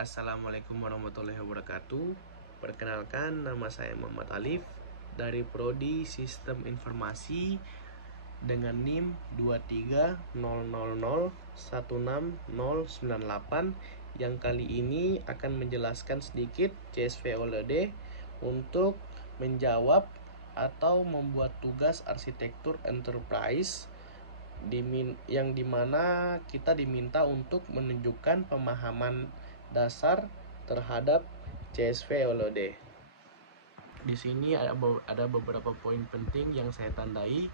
Assalamualaikum warahmatullahi wabarakatuh. Perkenalkan, nama saya Muhammad Alif dari Prodi Sistem Informasi dengan NIM 23000160098 yang kali ini akan menjelaskan sedikit CSV OLED untuk menjawab atau membuat tugas arsitektur enterprise yang dimana kita diminta untuk menunjukkan pemahaman dasar terhadap CSV OLED. Di sini ada beberapa poin penting yang saya tandai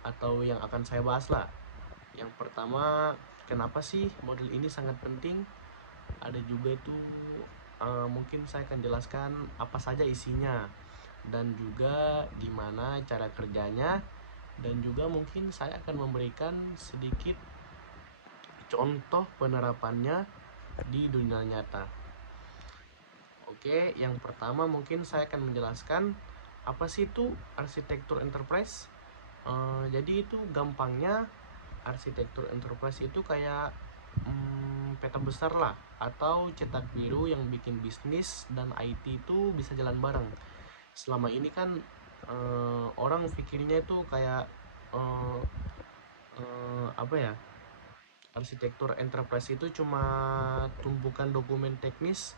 atau yang akan saya bahas lah. Yang pertama, kenapa sih model ini sangat penting? Ada juga itu mungkin saya akan jelaskan apa saja isinya dan juga gimana cara kerjanya, dan juga mungkin saya akan memberikan sedikit contoh penerapannya di dunia nyata. Oke, yang pertama mungkin saya akan menjelaskan apa sih itu arsitektur enterprise. Jadi itu gampangnya arsitektur enterprise itu kayak peta besar lah, atau cetak biru yang bikin bisnis dan IT itu bisa jalan bareng. Selama ini kan orang pikirnya itu kayak apa ya, arsitektur enterprise itu cuma tumpukan dokumen teknis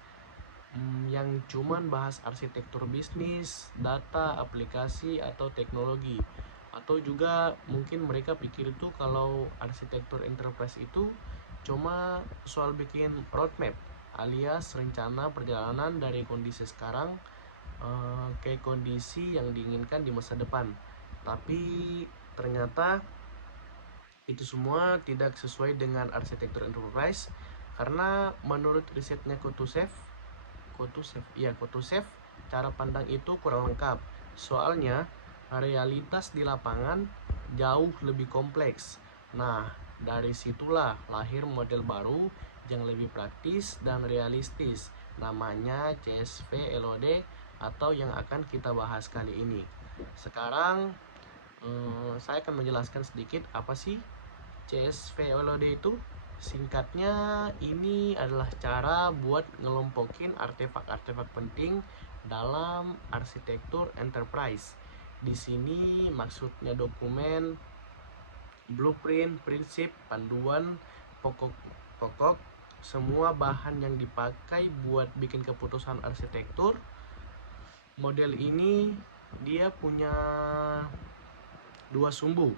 yang cuman bahas arsitektur bisnis, data, aplikasi, atau teknologi. Atau juga mungkin mereka pikir itu kalau arsitektur enterprise itu cuma soal bikin roadmap alias rencana perjalanan dari kondisi sekarang ke kondisi yang diinginkan di masa depan. Tapi ternyata itu semua tidak sesuai dengan arsitektur enterprise, karena menurut risetnya Kotusev, cara pandang itu kurang lengkap. Soalnya realitas di lapangan jauh lebih kompleks. Nah, dari situlah lahir model baru yang lebih praktis dan realistis, namanya CSV LOD, atau yang akan kita bahas kali ini. Sekarang saya akan menjelaskan sedikit apa sih CSV LOD itu. Singkatnya, ini adalah cara buat ngelompokin artefak-artefak penting dalam arsitektur enterprise. Di sini maksudnya dokumen, blueprint, prinsip, panduan, pokok-pokok, semua bahan yang dipakai buat bikin keputusan arsitektur. Model ini dia punya dua sumbu.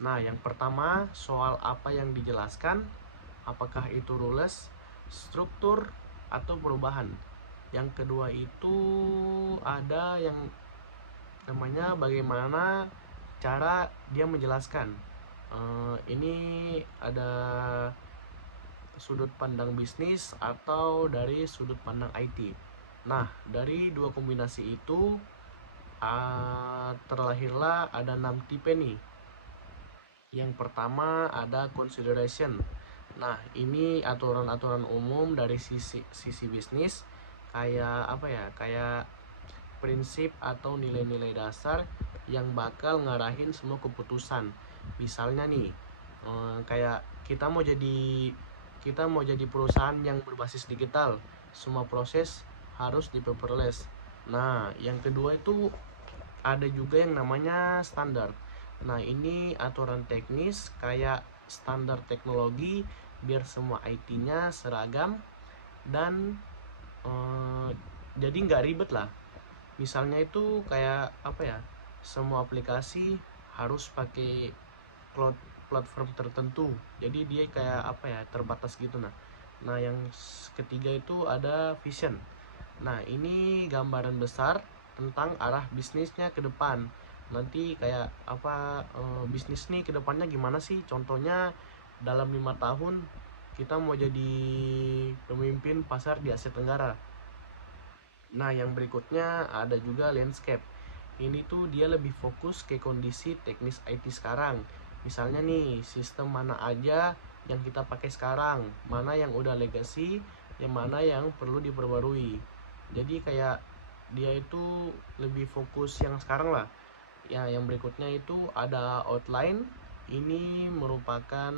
Nah, yang pertama soal apa yang dijelaskan, apakah itu rules, struktur, atau perubahan. Yang kedua itu ada yang namanya bagaimana cara dia menjelaskan. Ini ada sudut pandang bisnis atau dari sudut pandang IT. Nah, dari dua kombinasi itu terlahirlah ada 6 tipe nih. Yang pertama ada consideration. Nah, ini aturan-aturan umum dari sisi bisnis, kayak apa ya? Kayak prinsip atau nilai-nilai dasar yang bakal ngarahin semua keputusan. Misalnya nih, kayak kita mau jadi perusahaan yang berbasis digital, semua proses harus di paperless. Nah, yang kedua itu ada juga yang namanya standar. Nah, ini aturan teknis kayak standar teknologi biar semua IT-nya seragam dan jadi nggak ribet lah. Misalnya itu kayak apa ya, semua aplikasi harus pakai platform tertentu, jadi dia kayak apa ya, terbatas gitu. Nah, yang ketiga itu ada vision. Nah, ini gambaran besar tentang arah bisnisnya ke depan. Nanti kayak apa, bisnis nih ke depannya gimana sih? Contohnya dalam 5 tahun kita mau jadi pemimpin pasar di Asia Tenggara. Nah, yang berikutnya ada juga landscape. Ini tuh dia lebih fokus ke kondisi teknis IT sekarang. Misalnya nih, sistem mana aja yang kita pakai sekarang, mana yang udah legacy, yang mana yang perlu diperbarui. Jadi kayak dia itu lebih fokus yang sekarang lah. Ya, yang berikutnya itu ada outline. Ini merupakan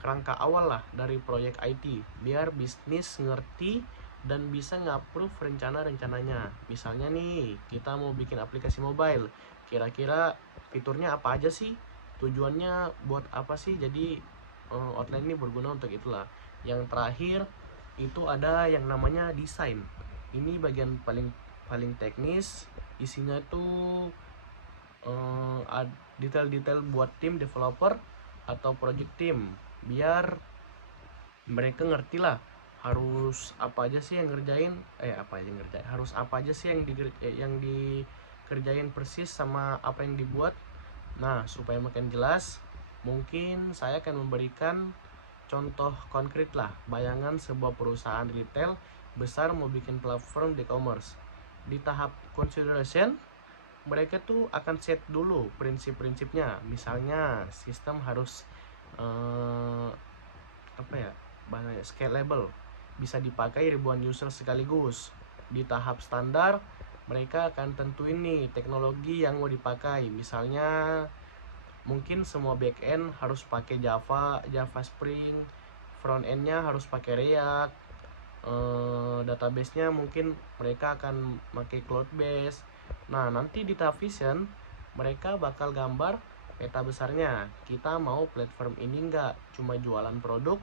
kerangka awal lah dari proyek IT, biar bisnis ngerti dan bisa nge-approve rencana-rencananya. Misalnya nih, kita mau bikin aplikasi mobile, kira-kira fiturnya apa aja sih? Tujuannya buat apa sih? Jadi outline ini berguna untuk itulah. Yang terakhir itu ada yang namanya desain. Ini bagian paling paling teknis, isinya tuh detail-detail buat tim developer atau project team, biar mereka ngerti lah harus apa aja sih yang ngerjain, harus apa aja sih yang dikerjain persis sama apa yang dibuat. Nah, supaya makin jelas, mungkin saya akan memberikan contoh konkret lah, bayangan sebuah perusahaan retail besar mau bikin platform e-commerce. Di tahap consideration, mereka tuh akan set dulu prinsip-prinsipnya. Misalnya sistem harus scalable, bisa dipakai ribuan user sekaligus. Di tahap standar, mereka akan tentuin nih teknologi yang mau dipakai. Misalnya mungkin semua backend harus pakai Java Spring, front endnya harus pakai React, database-nya mungkin mereka akan pakai cloud base. Nah, nanti di tahap vision mereka bakal gambar peta besarnya. Kita mau platform ini nggak cuma jualan produk,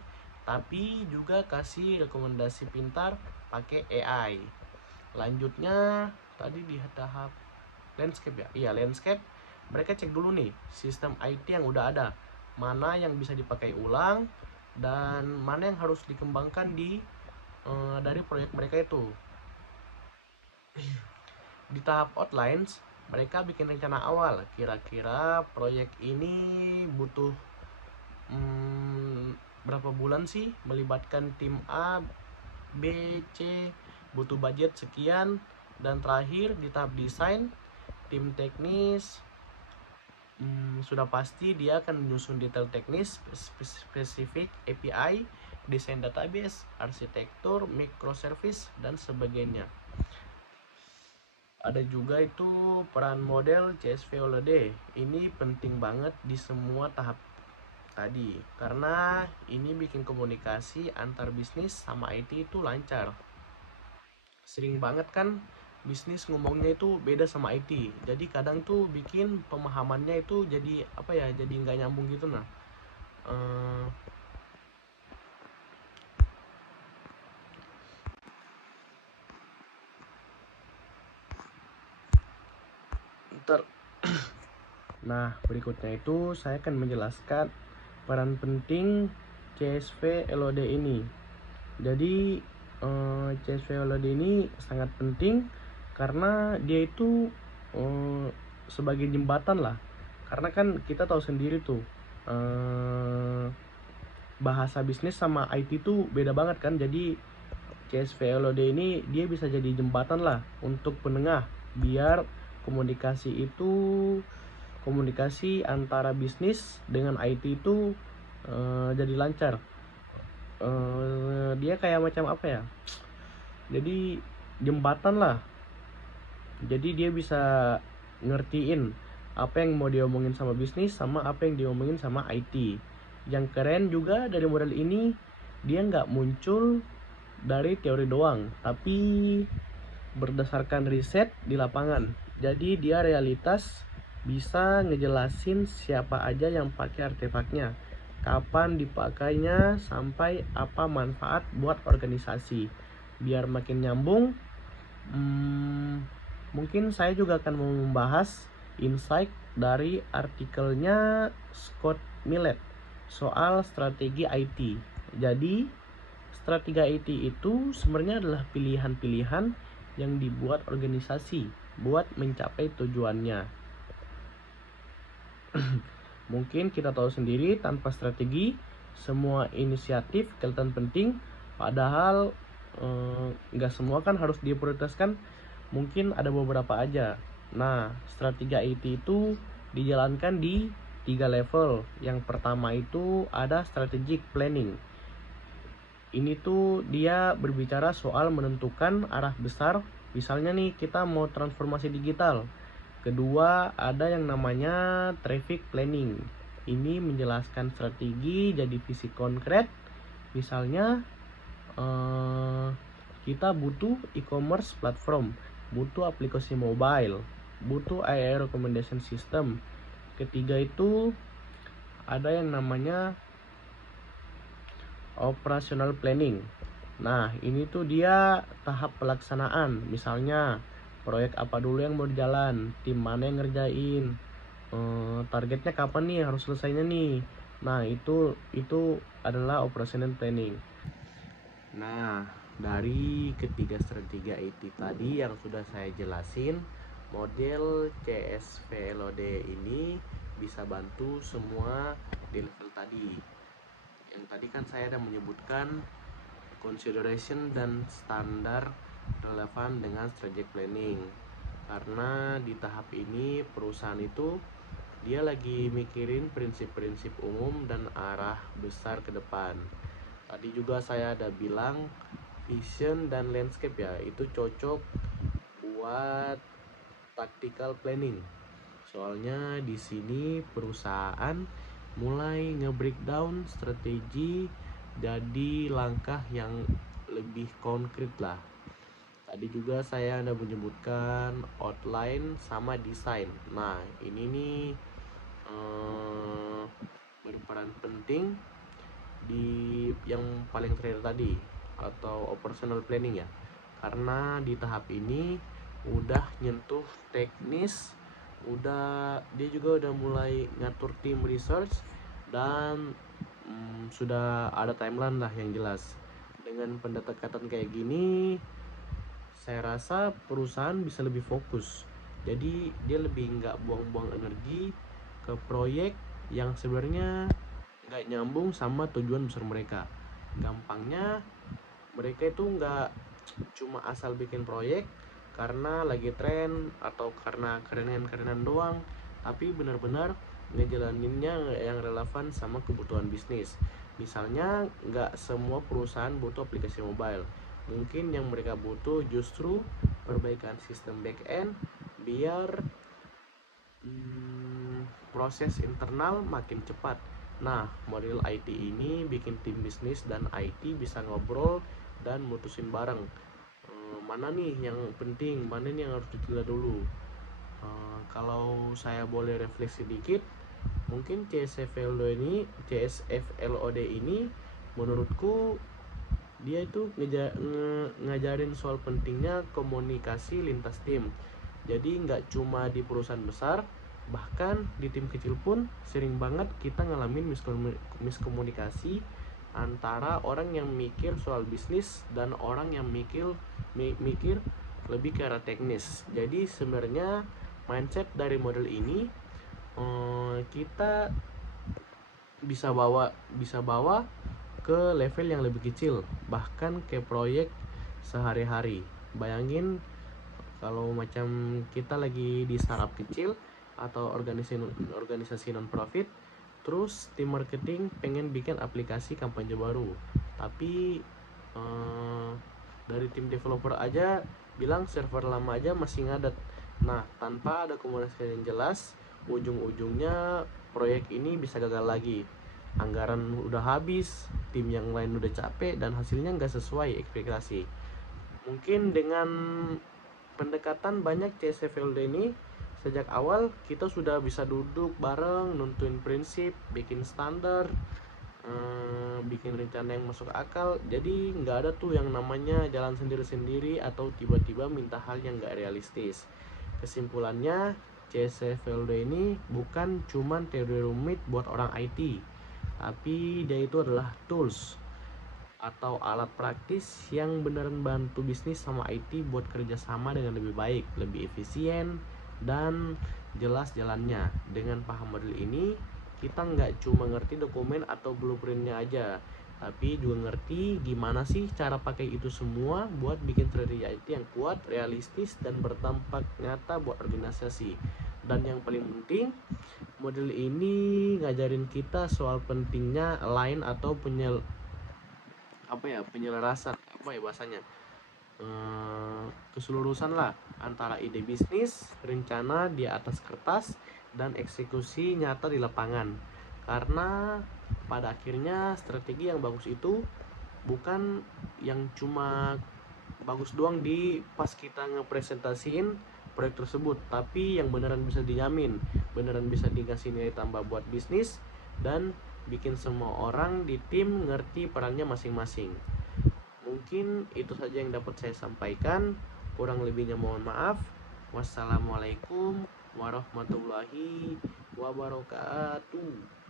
tapi juga kasih rekomendasi pintar pakai AI. Lanjutnya tadi di tahap landscape ya. Iya, landscape. Mereka cek dulu nih sistem IT yang udah ada, mana yang bisa dipakai ulang dan mana yang harus dikembangkan dari proyek mereka itu. Di tahap outlines, mereka bikin rencana awal. Kira-kira proyek ini butuh berapa bulan sih, melibatkan tim A, B, C, butuh budget sekian. Dan terakhir di tahap desain, tim teknis sudah pasti dia akan menyusun detail teknis, spesifik API, desain database, arsitektur, microservice, dan sebagainya. Ada juga itu peran model CSV Holiday. Ini penting banget di semua tahap tadi, karena ini bikin komunikasi antar bisnis sama IT itu lancar. Sering banget kan bisnis ngomongnya itu beda sama IT, jadi kadang tuh bikin pemahamannya itu jadi jadi nggak nyambung gitu. Nah, nah, berikutnya itu saya akan menjelaskan peran penting CSV LOD ini. Jadi CSV LOD ini sangat penting karena dia itu sebagai jembatan lah. Karena kan kita tahu sendiri tuh bahasa bisnis sama IT tuh beda banget kan. Jadi CSV LOD ini dia bisa jadi jembatan lah untuk penengah, biar komunikasi antara bisnis dengan IT itu jadi lancar. Dia kayak macam apa ya, jadi jembatan lah. Jadi dia bisa ngertiin apa yang mau diomongin sama bisnis sama apa yang diomongin sama IT. Yang keren juga dari model ini, dia nggak muncul dari teori doang, tapi berdasarkan riset di lapangan. Jadi dia realitas, bisa ngejelasin siapa aja yang pakai artefaknya, kapan dipakainya, sampai apa manfaat buat organisasi. Biar makin nyambung, mungkin saya juga akan membahas insight dari artikelnya Scott Millett soal strategi IT. Jadi strategi IT itu sebenarnya adalah pilihan-pilihan yang dibuat organisasi buat mencapai tujuannya. Mungkin kita tahu sendiri, tanpa strategi semua inisiatif kelihatan penting, padahal nggak semua kan harus diprioritaskan, mungkin ada beberapa aja. Nah, strategi IT itu dijalankan di 3 level. Yang pertama itu ada strategic planning. Ini tuh dia berbicara soal menentukan arah besar. Misalnya nih kita mau transformasi digital. Kedua ada yang namanya traffic planning. ini menjelaskan strategi jadi visi konkret. Misalnya kita butuh e-commerce platform, butuh aplikasi mobile, butuh AI recommendation system. Ketiga itu ada yang namanya operational planning. Nah, ini tuh dia tahap pelaksanaan. Misalnya, proyek apa dulu yang mau jalan, tim mana yang ngerjain, targetnya kapan nih harus selesainya nih. Nah, itu adalah operational planning. Nah, dari ketiga strategi IT tadi yang sudah saya jelasin, model CSVLOD ini bisa bantu semua di level tadi. Yang tadi kan saya ada menyebutkan consideration dan standar relevan dengan strategic planning. Karena di tahap ini perusahaan itu dia lagi mikirin prinsip-prinsip umum dan arah besar ke depan. Tadi juga saya ada bilang vision dan landscape ya, itu cocok buat tactical planning. Soalnya di sini perusahaan mulai nge-breakdown strategi jadi langkah yang lebih konkret lah. Tadi juga saya ada menyebutkan outline sama desain. Nah, ini nih berperan penting di yang paling terakhir tadi atau operational planning ya. Karena di tahap ini udah nyentuh teknis, dia juga udah mulai ngatur tim research dan sudah ada timeline lah yang jelas. Dengan pendekatan kayak gini, saya rasa perusahaan bisa lebih fokus. Jadi dia lebih nggak buang-buang energi ke proyek yang sebenarnya nggak nyambung sama tujuan besar mereka. Gampangnya mereka itu nggak cuma asal bikin proyek karena lagi tren atau karena kerenan-kerenan doang, tapi benar-benar ngejalaninnya yang relevan sama kebutuhan bisnis. Misalnya nggak semua perusahaan butuh aplikasi mobile, mungkin yang mereka butuh justru perbaikan sistem back end biar proses internal makin cepat. Nah, model IT ini bikin tim bisnis dan IT bisa ngobrol dan mutusin bareng. Mana nih yang penting, mana nih yang harus ditunda dulu. Kalau saya boleh refleksi dikit, mungkin CSFLOD ini menurutku dia itu ngajarin soal pentingnya komunikasi lintas tim. Jadi nggak cuma di perusahaan besar, bahkan di tim kecil pun sering banget kita ngalamin miskomunikasi antara orang yang mikir soal bisnis dan orang yang mikir lebih ke arah teknis. Jadi sebenarnya mindset dari model ini kita bisa bawa ke level yang lebih kecil, bahkan ke proyek sehari-hari. Bayangin kalau macam kita lagi di startup kecil atau organisasi non profit, terus tim marketing pengen bikin aplikasi kampanye baru, tapi dari tim developer aja bilang server lama aja masih ngadet. Nah, tanpa ada komunikasi yang jelas, ujung-ujungnya proyek ini bisa gagal lagi. Anggaran udah habis, tim yang lain udah capek, dan hasilnya nggak sesuai ekspektasi. Mungkin dengan pendekatan banyak CSFLD ini, sejak awal kita sudah bisa duduk bareng, nuntuin prinsip, bikin standar, bikin rencana yang masuk akal. Jadi nggak ada tuh yang namanya jalan sendiri-sendiri atau tiba-tiba minta hal yang nggak realistis. Kesimpulannya, CSFLD ini bukan cuman teori rumit buat orang IT, tapi dia itu adalah tools atau alat praktis yang beneran bantu bisnis sama IT buat kerjasama dengan lebih baik, lebih efisien, dan jelas jalannya. Dengan paham model ini, kita nggak cuma ngerti dokumen atau blueprintnya aja, tapi juga ngerti gimana sih cara pakai itu semua buat bikin strategi IT yang kuat, realistis, dan berdampak nyata buat organisasi. Dan yang paling penting, model ini ngajarin kita soal pentingnya align atau penyelarasan bahasanya, keseluruhan lah antara ide bisnis, rencana di atas kertas, dan eksekusi nyata di lapangan. Karena pada akhirnya strategi yang bagus itu bukan yang cuma bagus doang di pas kita ngepresentasiin proyek tersebut, tapi yang beneran bisa dijamin, beneran bisa dikasih nilai tambah buat bisnis dan bikin semua orang di tim ngerti perannya masing-masing. Mungkin itu saja yang dapat saya sampaikan. Kurang lebihnya mohon maaf. Wassalamualaikum warahmatullahi wabarakatuh.